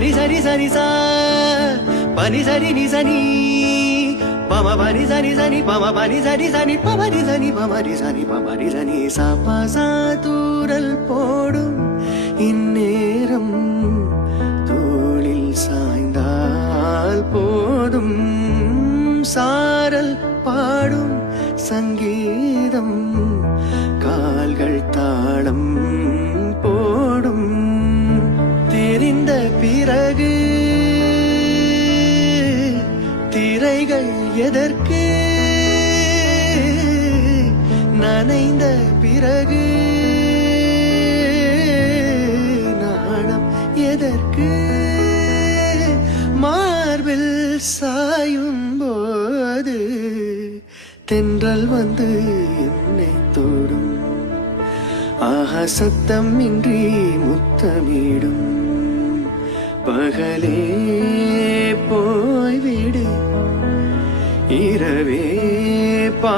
பனி சரி சரி சா பனி சரி நி சனி பம பனி சனி சனி பம பனி சரி சனி பமரி சனி பமரி சனி பமரி சனி சபசா தூரல் போடும் இந்நேரம் தோளில் சாய்ந்தால் போதும் சாரல் பாடும் சங்கீதம் கால்கள் தாளம் போடும் தெரிந்த பிறகு திரைகள் எதற்கு நனைந்த பிறகு நாணம் எதற்கு மார்பில் சாயும் போது தென்றல் வந்து என்னை தோடும் ஆஹா சத்தம் இன்றி முத்தமிடும் பகலே போய்விடு இரவே பா